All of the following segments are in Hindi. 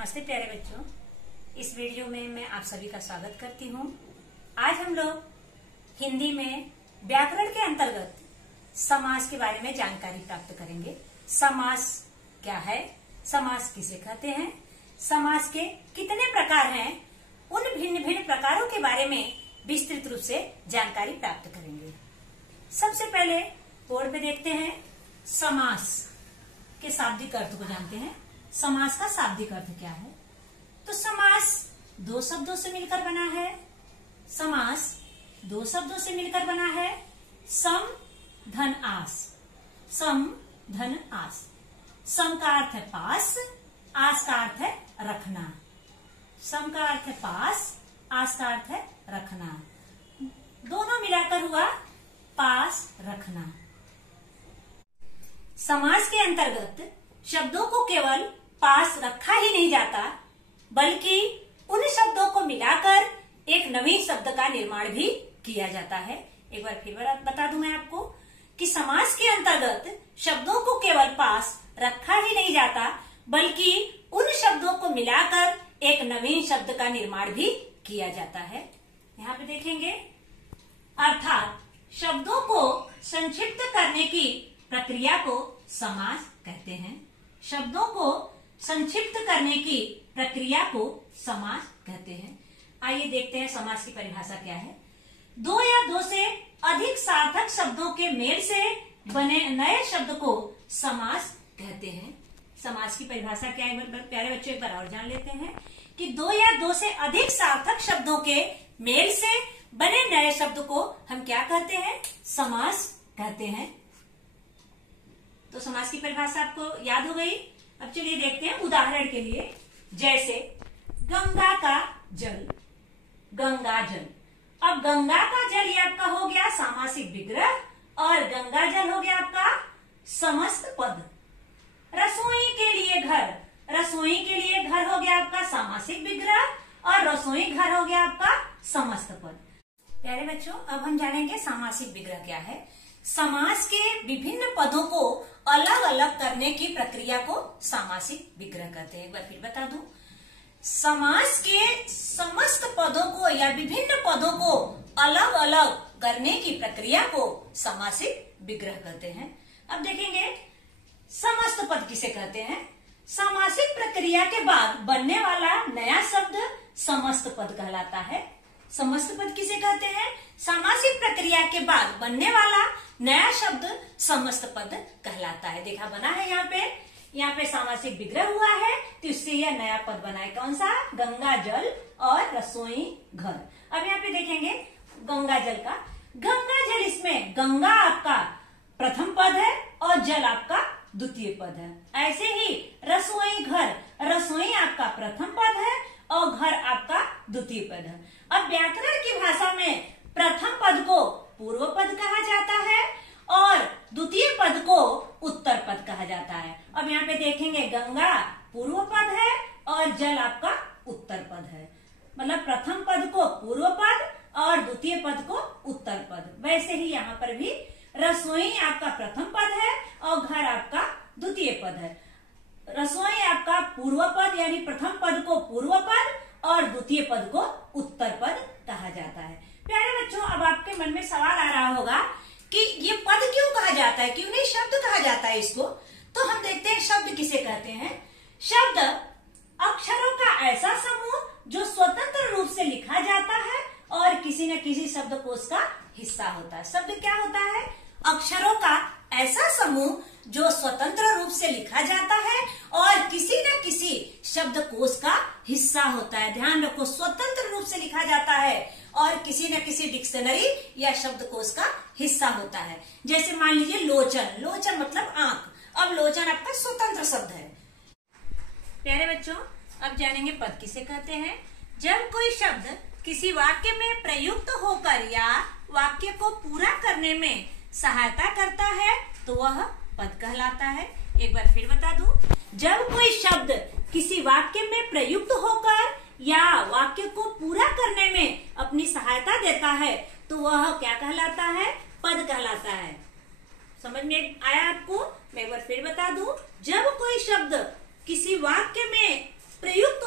नमस्ते प्यारे बच्चों, इस वीडियो में मैं आप सभी का स्वागत करती हूँ। आज हम लोग हिंदी में व्याकरण के अंतर्गत समास के बारे में जानकारी प्राप्त करेंगे। समास क्या है, समास किसे कहते हैं, समास के कितने प्रकार हैं, उन भिन्न भिन्न प्रकारों के बारे में विस्तृत रूप से जानकारी प्राप्त करेंगे। सबसे पहले बोर्ड पे देखते हैं, समास के शाब्दिक अर्थ को जानते हैं। समास का शाब्दिक अर्थ क्या है? तो समास दो शब्दों से मिलकर बना है। समास दो शब्दों से मिलकर बना है। सम धन आस, सम धन आस। सम का अर्थ है पास, आस का अर्थ है रखना। सम का अर्थ है पास, आस का अर्थ है रखना। दोनों मिलाकर हुआ पास रखना। समास के अंतर्गत शब्दों को केवल पास रखा ही नहीं जाता, बल्कि उन शब्दों को मिलाकर एक नवीन शब्द का निर्माण भी किया जाता है। एक बार फिर बता दूं मैं आपको कि समास के अंतर्गत शब्दों को केवल पास रखा ही नहीं जाता, बल्कि उन शब्दों को मिलाकर एक नवीन शब्द का निर्माण भी किया जाता है। यहाँ पे देखेंगे, अर्थात शब्दों को संक्षिप्त करने की प्रक्रिया को समास कहते हैं। शब्दों को संक्षिप्त करने की प्रक्रिया को समास कहते हैं। आइए देखते हैं समास की परिभाषा क्या है। दो या दो से अधिक सार्थक शब्दों के मेल से बने नए शब्द को समास कहते हैं। समास की परिभाषा क्या है प्यारे बच्चों, एक बार और जान लेते हैं कि दो या दो से अधिक सार्थक शब्दों के मेल से बने नए शब्द को हम क्या कहते हैं? समास कहते हैं। तो समास की परिभाषा आपको याद हो गई। अब चलिए देखते हैं उदाहरण के लिए, जैसे गंगा का जल, गंगा जल। अब गंगा का जल ये आपका हो गया सामासिक विग्रह और गंगा जल हो गया आपका समस्त पद। रसोई के लिए घर, रसोई के लिए घर हो गया आपका सामासिक विग्रह और रसोई घर हो गया आपका समस्त पद। प्यारे बच्चों, अब हम जानेंगे सामासिक विग्रह क्या है। समास के विभिन्न पदों को अलग अलग करने की प्रक्रिया को सामासिक विग्रह कहते हैं। एक बार फिर बता दूं, समास के समस्त पदों को या विभिन्न पदों को अलग अलग करने की प्रक्रिया को सामासिक विग्रह कहते हैं। अब देखेंगे समस्त पद किसे कहते हैं। सामासिक प्रक्रिया के बाद बनने वाला नया शब्द समस्त पद कहलाता है। समस्त पद किसे कहते हैं? सामासिक प्रक्रिया के बाद बनने वाला नया शब्द समस्त पद कहलाता है। देखा बना है यहाँ पे सामासिक विग्रह हुआ है, तो इससे यह नया पद बना है। कौन सा? गंगा जल और रसोई घर। अब यहाँ पे देखेंगे गंगा जल का, गंगा जल, इसमें गंगा आपका प्रथम पद है और जल आपका द्वितीय पद है। ऐसे ही रसोई घर, रसोई आपका प्रथम पद है और घर आपका द्वितीय पद है। अब व्याकरण की भाषा में प्रथम पद को पूर्व पद कहा जाता है और द्वितीय पद को उत्तर पद कहा जाता है। अब यहाँ पे देखेंगे गंगा पूर्व पद है और जल आपका उत्तर पद है। मतलब प्रथम पद को पूर्व पद और द्वितीय पद को उत्तर पद। वैसे ही यहाँ पर भी रसोई आपका प्रथम पद है और घर आपका द्वितीय पद है। रसोई आपका पूर्व पद यानी प्रथम पद को पूर्व पद और द्वितीय पद को उत्तर पद कहा जाता है। प्यारे बच्चों, अब आपके मन में सवाल आ रहा होगा कि ये पद क्यों कहा जाता है, क्यों नहीं शब्द कहा जाता है इसको। तो हम देखते हैं शब्द किसे कहते हैं। शब्द अक्षरों का ऐसा समूह जो स्वतंत्र रूप से लिखा जाता है और किसी न किसी शब्दकोश का हिस्सा होता है। शब्द क्या होता है? अक्षरों का ऐसा समूह जो स्वतंत्र रूप से लिखा जाता है और किसी न किसी शब्दकोश का हिस्सा होता है। ध्यान रखो, स्वतंत्र रूप से लिखा जाता है और किसी न किसी डिक्शनरी या शब्दकोश का हिस्सा होता है। जैसे मान लीजिए लोचन, लोचन मतलब आंख। अब लोचन आपका स्वतंत्र शब्द है। प्यारे बच्चों, अब जानेंगे पद किसे कहते हैं। जब कोई शब्द किसी वाक्य में प्रयुक्त होकर या वाक्य को पूरा करने में सहायता करता है तो वह पद कहलाता है। एक बार फिर बता दूं, जब कोई शब्द किसी वाक्य में प्रयुक्त होकर या वाक्य को पूरा करने में अपनी सहायता देता है तो वह क्या कहलाता है? पद कहलाता है। समझ में आया आपको? मैं एक बार फिर बता दूं, जब कोई शब्द किसी वाक्य में प्रयुक्त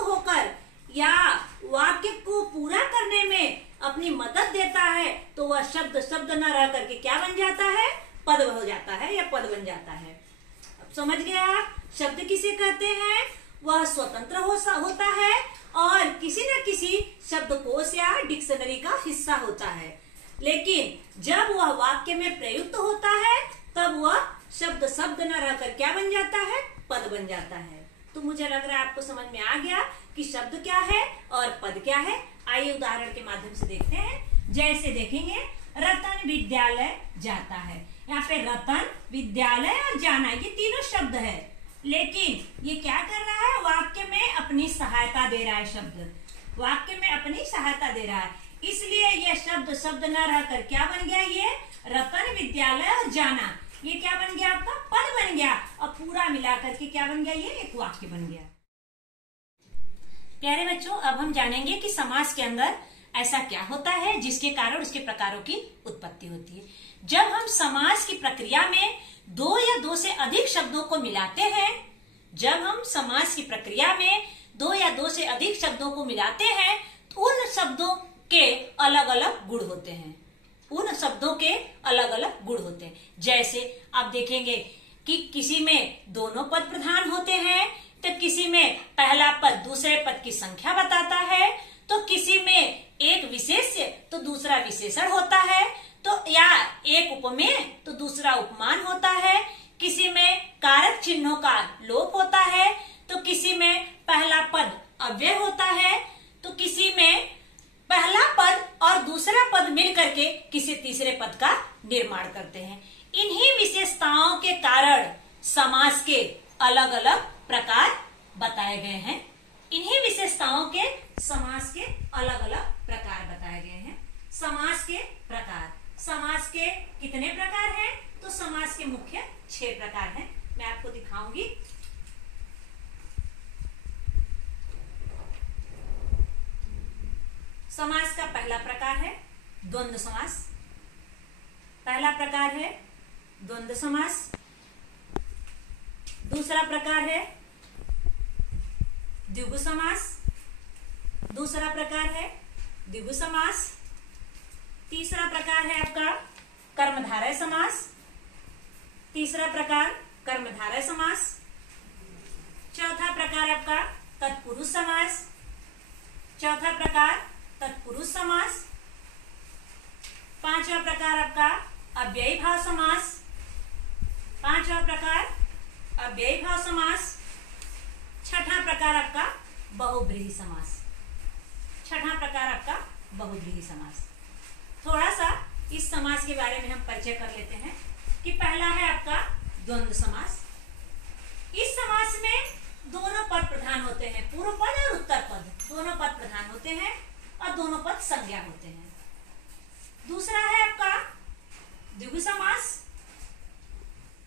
वह स्वतंत्र होता है और किसी न किसी शब्दकोश या डिक्शनरी का हिस्सा होता है, लेकिन जब वह वाक्य में प्रयुक्त होता है तब वह शब्द न रहकर क्या बन जाता है, पद बन जाता है। तो मुझे लग रहा है आपको समझ में आ गया कि शब्द क्या है और पद क्या है। आइए उदाहरण के माध्यम से देखते हैं। जैसे देखेंगे, रतन विद्यालय जाता है। यहाँ पे रतन, विद्यालय और जाना ये तीनों शब्द है, लेकिन ये क्या कर रहा है, वाक्य में अपनी सहायता दे रहा है। शब्द वाक्य में अपनी सहायता दे रहा है, इसलिए यह शब्द न रहकर क्या बन गया, ये रतन विद्यालय और जाना, ये क्या बन गया, आपका पद बन गया। और पूरा मिलाकर के क्या बन गया, ये एक वाक्य बन गया। प्यारे बच्चों, अब हम जानेंगे कि समास के अंदर ऐसा क्या होता है जिसके कारण उसके प्रकारों की उत्पत्ति होती है। जब हम समास की प्रक्रिया में दो या दो से अधिक शब्दों को मिलाते हैं, जब हम समास की प्रक्रिया में दो या दो से अधिक शब्दों को मिलाते हैं तो उन शब्दों के अलग अलग गुण होते हैं, उन शब्दों के अलग अलग गुण होते हैं। जैसे आप देखेंगे कि किसी में दोनों पद प्रधान होते हैं, तो किसी में पहला पद दूसरे पद की संख्या बताता है, तो किसी में एक विशेष्य तो दूसरा विशेषण होता है, तो या एक उपमेय तो दूसरा उपमान होता है, किसी में कारक चिन्हों का लोप होता है, तो किसी में पहला पद अव्यय होता है, तो किसी में पहला पद और दूसरा पद मिलकर के किसी तीसरे पद का निर्माण करते हैं। इन्हीं विशेषताओं के कारण समास के अलग अलग प्रकार बताए गए हैं। इन्हीं विशेषताओं के समास के अलग अलग प्रकार बताए गए हैं। समास के प्रकार, समास के कितने प्रकार हैं, तो समास के मुख्य 6 प्रकार हैं। मैं आपको दिखाऊंगी। समास का पहला प्रकार है द्वंद्व समास। पहला प्रकार है द्वंद्व समास। दूसरा प्रकार है द्विगु समास। दूसरा प्रकार है द्विगु समास। तीसरा प्रकार है आपका कर्मधारय समास। तीसरा प्रकार कर्मधारय समास। चौथा प्रकार आपका तत्पुरुष समास। चौथा प्रकार तत्पुरुष समास। पांचवा प्रकार आपका अव्ययी भाव समास। पांचवा प्रकार अव्ययी भाव समास। छठा प्रकार आपका बहुब्रीहि समास। छठा प्रकार आपका बहुब्रीहि समास। थोड़ा सा इस समास के बारे में हम परिचय कर लेते हैं कि पहला है आपका द्वंद्व समास। इस समास में दोनों पद प्रधान होते हैं, पूर्व पद और उत्तर पद दोनों पद प्रधान होते हैं और दोनों पद संज्ञा होते हैं। दूसरा है आपका द्विगु समास।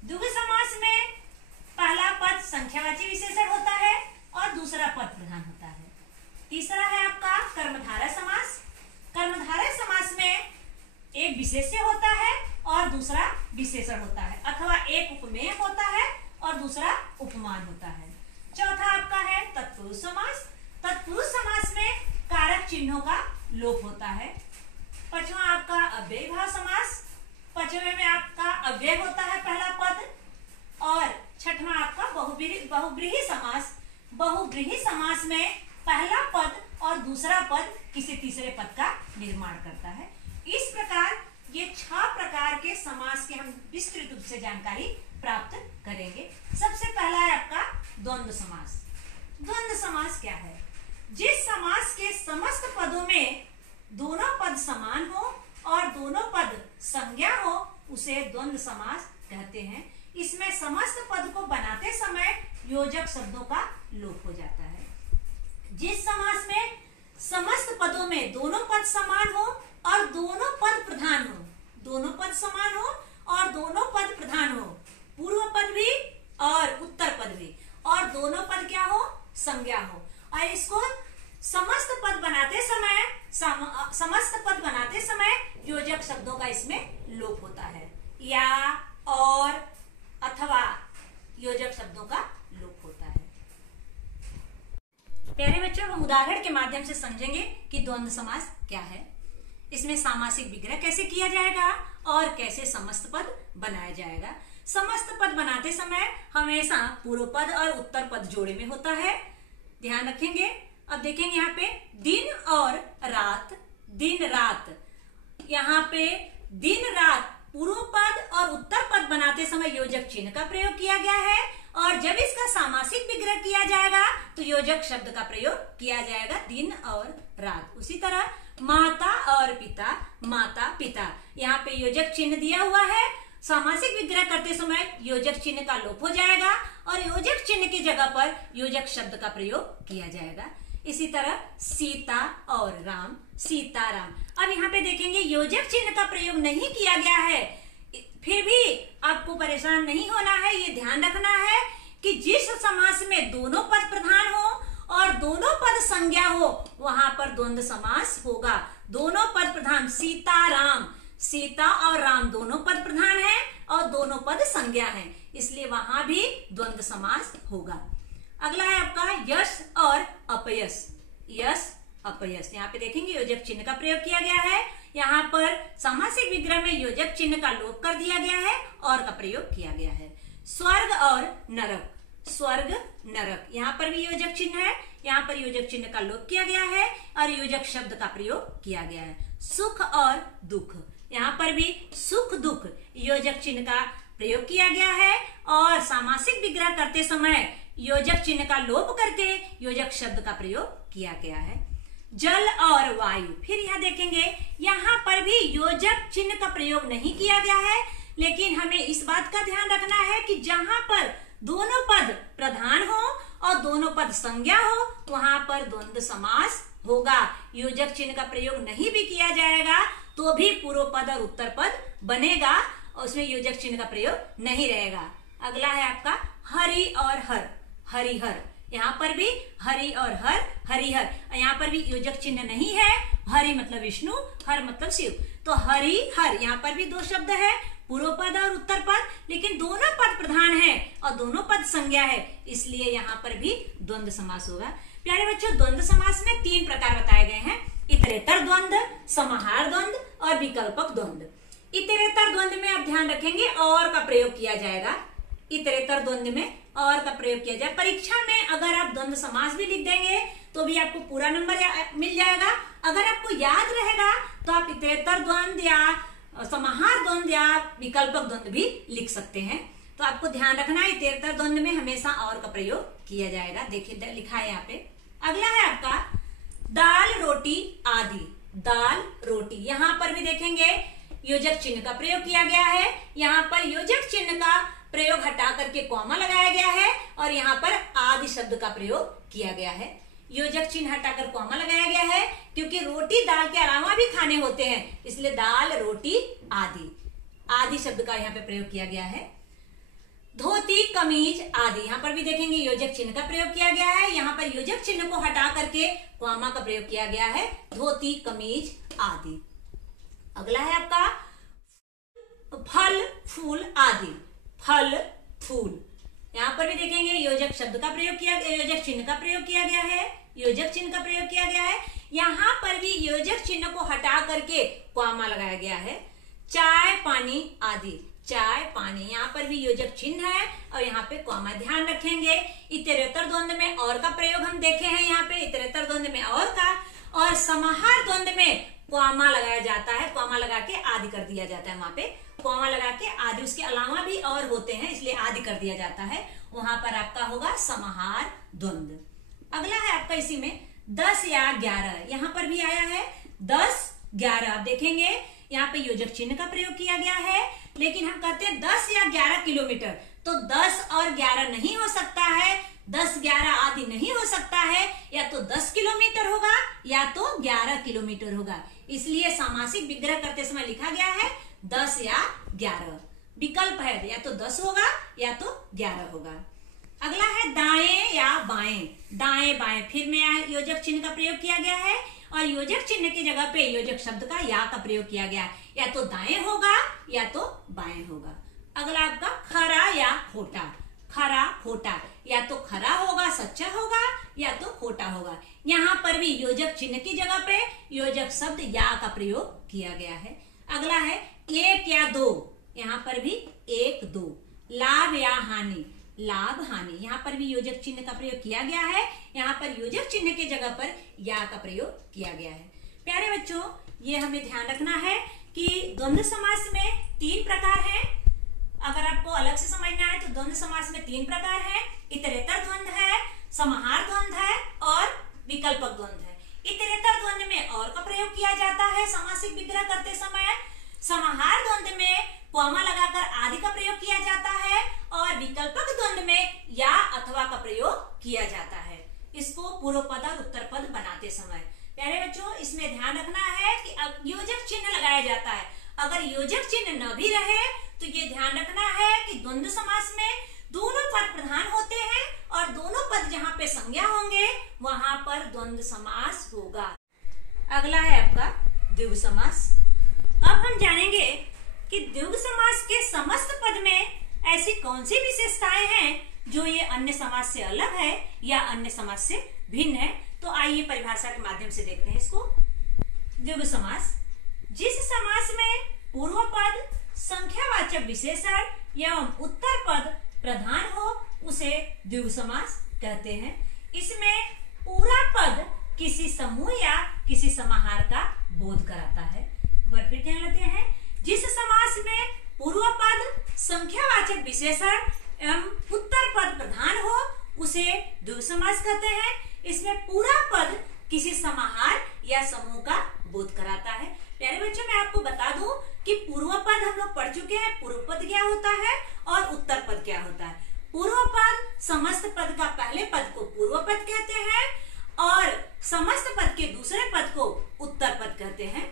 द्विगु समास में पहला पद संख्यावाची विशेषण होता है और दूसरा पद प्रधान होता है। तीसरा है आपका कर्मधारय समास। कर्मधारय समास में एक विशेष्य होता है और दूसरा विशेषण होता है, अथवा एक उपमेय होता है और दूसरा उपमान होता है। चौथा आपका है तत्पुरुष समास। तत्पुरुष समास में कारक चिन्हों का लोप होता है। पांचवा आपका अव्ययी भाव समास। पांचवे में आपका अव्यय होता है पहला पद। और छठवां आपका बहुब्रीहि समास। बहुब्रीहि समास में पहला पद और दूसरा पद किसी तीसरे पद का निर्माण करता है। इस प्रकार ये 6 प्रकार के समास के हम विस्तृत रूप से जानकारी प्राप्त करेंगे। सबसे पहला है आपका द्वंद्व समास। द्वंद्व समास क्या है? जिस समास के समस्त पदों में दोनों पद समान हो और दोनों पद संज्ञा हो उसे द्वंद्व समास कहते हैं। इसमें समस्त पद को बनाते समय योजक शब्दों का लोप हो जाता है। जिस समास में समस्त पदों में दोनों पद समान हो और दोनों पद प्रधान हो, दोनों पद समान हो और दोनों पद प्रधान हो, पूर्व पद भी और उत्तर पद भी, और दोनों पद क्या हो? संज्ञा हो। और इसको समस्त पद बनाते समय योजक शब्दों का इसमें लोप होता है, या और अथवा योजक शब्दों का लोप होता है। प्यारे बच्चों, हम उदाहरण के माध्यम से समझेंगे कि द्वंद्व समास क्या है, इसमें सामासिक विग्रह कैसे किया जाएगा और कैसे समस्त पद बनाया जाएगा। समस्त पद बनाते समय हमेशा पूर्व पद और उत्तर पद जोड़े में होता है, ध्यान रखेंगे। अब देखेंगे यहाँ पे दिन और रात, दिन रात, यहाँ पे दिन रात पूर्व पद और उत्तर पद बनाते समय योजक चिन्ह का प्रयोग किया गया है, और जब इसका सामासिक विग्रह किया जाएगा तो योजक शब्द का प्रयोग किया जाएगा, दिन और रात। उसी तरह माता और पिता, माता पिता, यहाँ पे योजक चिन्ह दिया हुआ है, सामासिक विग्रह करते समय योजक चिन्ह का लोप हो जाएगा और योजक चिन्ह की जगह पर योजक शब्द का प्रयोग किया जाएगा। इसी तरह सीता और राम, सीताराम। अब यहाँ पे देखेंगे योजक चिन्ह का प्रयोग नहीं किया गया है, फिर भी आपको परेशान नहीं होना है, ये ध्यान रखना है कि जिस समास में दोनों पद प्रधान हो और दोनों पद संज्ञा हो वहां पर द्वंद्व समास होगा। दोनों पद प्रधान, सीताराम, सीता और राम दोनों पद प्रधान है और दोनों पद संज्ञा है, इसलिए वहां भी द्वंद्व समास होगा। अगला है आपका यश और अपयश, यश अपयश। यहाँ पे देखेंगे योजक चिन्ह का प्रयोग किया गया है, यहाँ पर सामासिक विग्रह में योजक चिन्ह का लोप कर दिया गया है और का प्रयोग किया गया है। स्वर्ग और नरक, स्वर्ग नरक, यहाँ पर भी योजक चिन्ह है, यहाँ पर योजक चिन्ह का लोप किया गया है और योजक शब्द का प्रयोग किया गया है। सुख और दुख, यहाँ पर भी सुख दुख योजक चिन्ह का प्रयोग किया गया है और सामासिक विग्रह करते समय योजक चिन्ह का लोप करके योजक शब्द का प्रयोग किया गया है। जल और वायु, फिर यहाँ देखेंगे यहाँ पर भी योजक चिन्ह का प्रयोग नहीं किया गया है, लेकिन हमें इस बात का ध्यान रखना है कि जहां पर दोनों पद प्रधान हो और दोनों पद संज्ञा हो वहां पर द्वंद्व समास होगा। योजक चिन्ह का प्रयोग नहीं भी किया जाएगा तो भी पूर्व पद और उत्तर पद बनेगा और उसमें योजक चिन्ह का प्रयोग नहीं रहेगा। अगला है आपका हरि और हर, हरिहर, यहाँ पर भी हरि और हर, हरिहर, यहाँ पर भी योजक चिन्ह नहीं है, हरि मतलब विष्णु, हर मतलब शिव, तो हरि हर, यहाँ पर भी दो शब्द है, पूर्व पद और उत्तर पद, लेकिन दोनों पद प्रधान है और दोनों पद संज्ञा है, इसलिए यहाँ पर भी द्वंद्व समास होगा। प्यारे बच्चों, द्वंद्व समास में 3 प्रकार बताए गए हैं, इतरेतर द्वंद्व, समाहार द्वंद्व और विकल्पक द्वंद्व। इतरेतर द्वंद्व में आप ध्यान रखेंगे और का प्रयोग किया जाएगा, इतरेतर द्वंद्व में और का प्रयोग किया जाए। परीक्षा में अगर आप द्वंद्व समास भी लिख देंगे तो भी आपको पूरा नंबर मिल जाएगा। अगर आपको याद रहेगा तो आप इतरेतर द्वंद्व या समाहार द्वंद्व या विकल्पक द्वंद्व भी लिख सकते हैं। तो आपको ध्यान रखना है इतरेतर द्वंद्व में हमेशा और का प्रयोग किया जाएगा। देखिए लिखा है यहाँ पे। अगला है आपका दाल रोटी आदि, दाल रोटी, यहाँ पर भी देखेंगे योजक चिन्ह का प्रयोग किया गया है। यहाँ पर योजक चिन्ह का प्रयोग हटा करके कॉमा लगाया गया है और यहाँ पर आदि शब्द का प्रयोग किया गया है। योजक चिन्ह हटाकर कॉमा लगाया गया है क्योंकि रोटी दाल के अलावा भी खाने होते हैं, इसलिए दाल रोटी आदि, आदि शब्द का यहाँ पे प्रयोग किया गया है। धोती कमीज आदि, यहाँ पर भी देखेंगे योजक चिन्ह का प्रयोग किया गया है, यहाँ पर योजक चिन्ह को हटा करके कॉमा का प्रयोग किया गया है, धोती कमीज आदि। अगला है आपका फल फूल आदि, फल फूल, यहाँ पर भी देखेंगे योजक शब्द का प्रयोग किया, योजक चिन्ह का प्रयोग किया गया है, योजक चिन्ह का प्रयोग किया गया है। यहाँ पर भी योजक चिन्ह को हटा करके कॉमा लगाया गया है। चाय पानी आदि, चाय पानी, यहाँ पर भी योजक चिन्ह है और यहाँ पे कॉमा। ध्यान रखेंगे इतरेतर द्वंद्व में और का प्रयोग हम देखे हैं, यहाँ पे इतरेतर द्वंद्व में और का, और समाहार द्वंद्व में कॉमा लगाया जाता है, कॉमा लगा के आदि कर दिया जाता है। वहां पे कॉमा लगा के आदि, उसके अलावा भी और होते हैं इसलिए आदि कर दिया जाता है, वहां पर आपका होगा समाहार द्वंद्व। अगला है आपका इसी में 10 या 11, यहाँ पर भी आया है 10 11। आप देखेंगे यहाँ पे योजक चिन्ह का प्रयोग किया गया है, लेकिन हम कहते हैं 10 या 11 किलोमीटर, तो 10 और 11 नहीं हो सकता है, 10 11 आदि नहीं हो सकता है, या तो 10 किलोमीटर होगा या तो 11 किलोमीटर होगा, इसलिए सामासिक विग्रह करते समय लिखा गया है 10 या 11। विकल्प है या तो 10 होगा या तो 11 होगा। अगला है दाएं या बाएं, दाएं बाएं, फिर में योजक चिन्ह का प्रयोग किया गया है और योजक चिन्ह की जगह पे योजक शब्द का या का प्रयोग किया गया है, या तो दाएं होगा या तो बाएं होगा। अगला आपका खरा या खोटा, खरा खोटा, या तो खरा होगा सच्चा होगा या तो खोटा होगा। यहाँ पर भी योजक चिन्ह की जगह पे योजक शब्द या का प्रयोग किया गया है। अगला है 1 या 2, यहाँ पर भी 1 2। लाभ या हानि, लाभ हानि, यहाँ पर भी योजक चिन्ह का प्रयोग किया गया है। यहाँ पर योजक चिन्ह के जगह पर या का प्रयोग किया गया है। प्यारे बच्चों, ये हमें ध्यान रखना है कि द्वंद्व समास में 3 प्रकार हैं। अगर आपको अलग से समझना है तो द्वंद्व समास में 3 प्रकार हैं। इतरेतर द्वंद्व है, समाहार द्वंद्व है और विकल्पक द्वंद्व है। इतरेतर द्वंद्व में और का प्रयोग किया जाता है समासिक विग्रह करते समय। समाहार द्वंद्व में कॉमा लगाकर आदि का प्रयोग किया जाता है और विकल्पक द्वंद्व में या अथवा का प्रयोग किया जाता है, इसको पूर्व पद और उत्तर पद बनाते समय। प्यारे बच्चों, इसमें ध्यान रखना है कि अब योजक चिन्ह लगाया जाता है। अगर योजक चिन्ह न भी रहे तो ये ध्यान रखना है कि द्वंद्व समास में दोनों पद प्रधान होते हैं और दोनों पद जहाँ पे संज्ञा होंगे वहां पर द्वंद्व समास होगा। अगला है आपका द्विगु समास। अब हम जानेंगे कि द्विगु समास के समस्त पद में ऐसी कौन सी विशेषताएं हैं जो ये अन्य समास से अलग है या अन्य समास से भिन्न है। तो आइए परिभाषा के माध्यम से देखते हैं इसको। द्विगु समास, जिस समास में पूर्व पद संख्यावाचक विशेषण एवं उत्तर पद प्रधान हो उसे द्विगु समास कहते हैं। इसमें पूरा पद किसी समूह या किसी समाहार का बोध कराता है। फिर ध्यान लेते हैं, जिस समास में पूर्व पद संख्यावाचक विशेषण एवं उत्तर पद प्रधान हो उसे द्विगु समास कहते हैं। इसमें पूरा पद किसी समाहार या समूह का बोध कराता है। प्यारे बच्चों, मैं आपको बता दूं कि पूर्व पद हम लोग पढ़ चुके हैं। पूर्व पद क्या होता है और उत्तर पद क्या होता है। पूर्व पद समस्त पद का पहले पद को पूर्व पद कहते हैं और समस्त पद के दूसरे पद को उत्तर पद कहते हैं।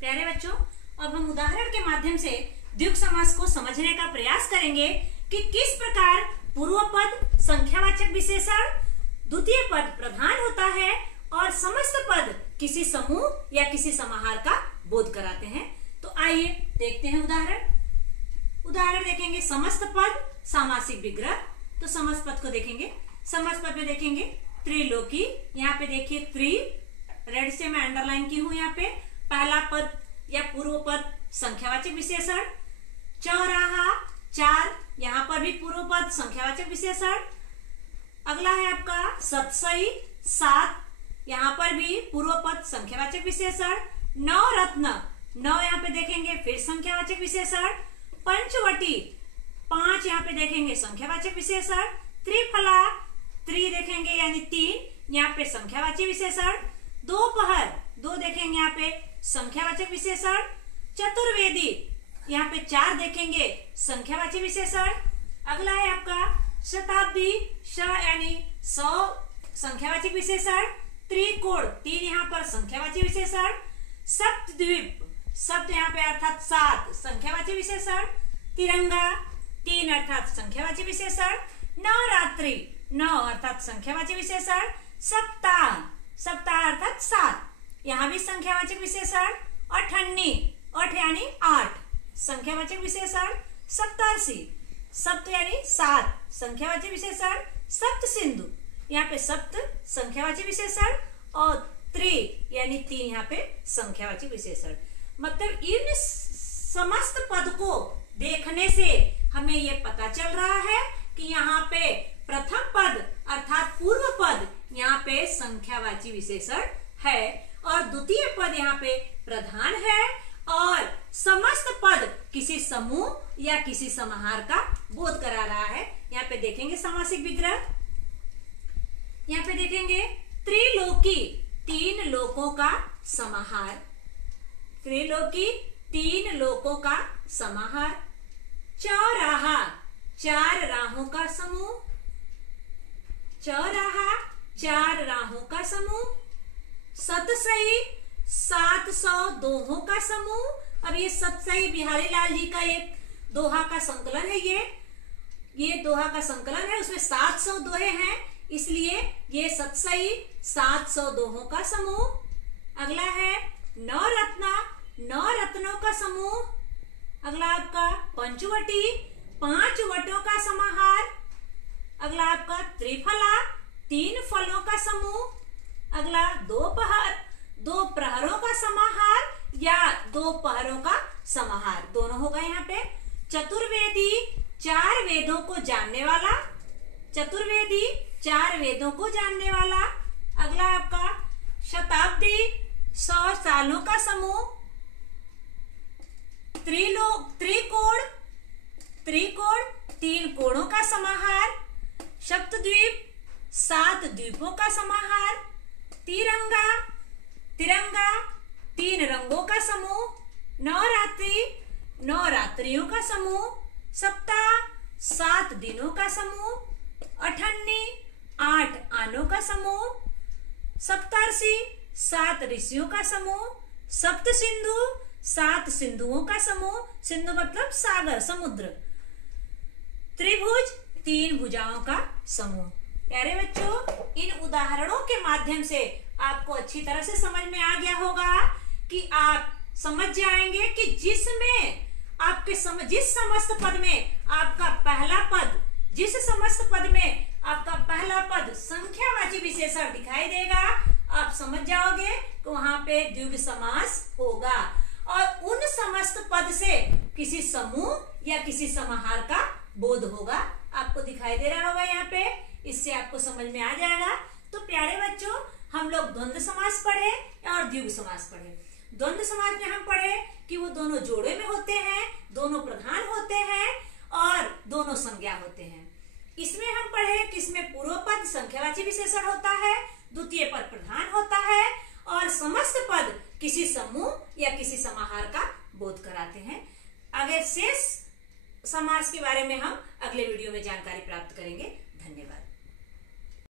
प्यारे बच्चों, अब हम उदाहरण के माध्यम से द्विगु समास को समझने का प्रयास करेंगे कि किस प्रकार पूर्व पद संख्यावाचक विशेषण, द्वितीय पद प्रधान होता है और समस्त पद किसी समूह या किसी समाहार का बोध कराते हैं। तो आइए देखते हैं उदाहरण देखेंगे। समस्त पद सामासिक विग्रह, तो समस्त पद को देखेंगे। समस्त पद में देखेंगे त्रिलोकी, यहाँ पे देखिए त्रि रेड से मैं अंडरलाइन की हूं। यहाँ पे पहला पद या पूर्व पद संख्यावाचक विशेषण। चौराहा, 4, यहाँ पर भी पूर्व पद संख्यावाचक विशेषण। अगला है आपका सतसई, 7, यहाँ पर भी पूर्व पद संख्यावाचक विशेषण। नवरत्न, 9 यहाँ पे देखेंगे फिर संख्यावाचक विशेषण। पंचवटी, 5 यहाँ पे देखेंगे संख्यावाचक विशेषण। त्रिफला, देखेंगे यानी 3, यहाँ पे संख्यावाचक विशेषण। दोपहर, 2 देखेंगे यहाँ पे संख्यावाचक विशेषण। चतुर्वेदी, यहाँ पे 4 देखेंगे संख्यावाचक विशेषण। अगला है आपका शताब्दी, यानी 100 संख्यावाचक विशेषण। त्रिकोण, 3 यहाँ पर संख्यावाचक विशेषण। सप्तद्वीप, सप्त यहाँ पे अर्थात 7 संख्यावाचक विशेषण। तिरंगा, 3 अर्थात संख्यावाचक विशेषण। नवरात्रि, 9 अर्थात संख्यावाचक विशेषण। सप्ताह अर्थात 7, यहाँ भी संख्यावाचक विशेषण। अठन्नी, 8 यानी 8 संख्यावाचक विशेषण। सप्तासी, सप्त यानी 7 संख्यावाचक विशेषण। सप्त सिंधु, यहाँ पे सप्त संख्यावाचक विशेषण और त्रि यानी 3 यहाँ पे संख्यावाचक विशेषण। मतलब इन समस्त पद को देखने से हमें ये पता चल रहा है कि यहाँ पे प्रथम पद अर्थात पूर्व पद यहाँ पे संख्यावाची विशेषण है और द्वितीय पद यहाँ पे प्रधान है और समस्त पद किसी समूह या किसी समाहार का बोध करा रहा है। यहाँ पे देखेंगे सामासिक विग्रह, यहाँ पे देखेंगे त्रिलोकी, 3 लोकों का समाहार। त्रिलोकी, 3 लोकों का समाहार। चौराहा, 4 राहों का समूह। चौराहा, 4 राहों का समूह। सतसई, 700 दोहों का समूह। अब ये सतसई बिहारी लाल जी का एक दोहा का संकलन है। ये दोहा का संकलन है, उसमें 700 दोहे हैं, इसलिए ये सतसई 700 दोहों का समूह। अगला है नवरत्ना, 9 रत्नों का समूह। अगला आपका पंचवटी, 5 वटों का समाहार। अगला आपका त्रिफला, 3 फलों का समूह। अगला दोपहर, 2 प्रहरों का समाहार या 2 पहरों का समाहार, दोनों होगा यहाँ पे। चतुर्वेदी 4 वेदों को जानने वाला, चतुर्वेदी 4 वेदों को जानने वाला। अगला आपका शताब्दी 100 सालों का समूह। त्रिकोण 3 कोणों का समाहार। सप्तद्वीप 7 द्वीपों का समाहार। तिरंगा 3 रंगों का समूह। नवरात्रि 9 रात्रियों का समूह। सप्ताह 7 दिनों का समूह। अठन्नी 8 आनों का समूह। सप्तर्षि 7 ऋषियों का समूह। सप्त सिंधु 7 सिंधुओं का समूह। सिंधु मतलब सागर, समुद्र। त्रिभुज 3 भुजाओं का समूह। प्यारे बच्चों, इन उदाहरणों के माध्यम से आपको अच्छी तरह से समझ में आ गया होगा कि आप समझ जाएंगे कि जिस समस्त पद में आपका पहला पद संख्यावाची विशेषण दिखाई देगा, आप समझ जाओगे कि वहां पे द्विगु समास होगा और उन समस्त पद से किसी समूह या किसी समाहार का बोध होगा। आपको दिखाई दे रहा होगा यहाँ पे, इससे आपको समझ में आ जाएगा। तो प्यारे बच्चों, हम लोग द्वंद्व समास पढ़े और द्विगु समास पढ़े। द्वंद्व समास में हम पढ़े कि वो दोनों जोड़े में होते हैं, दोनों प्रधान होते हैं और दोनों संज्ञा होते हैं। इसमें हम पढ़े कि इसमें पूर्व पद संख्यावाची विशेषण होता है, द्वितीय पद प्रधान होता है और समस्त पद किसी समूह या किसी समाहार का बोध कराते हैं। अगर शेष समास के बारे में हम अगले वीडियो में जानकारी प्राप्त करेंगे। धन्यवाद।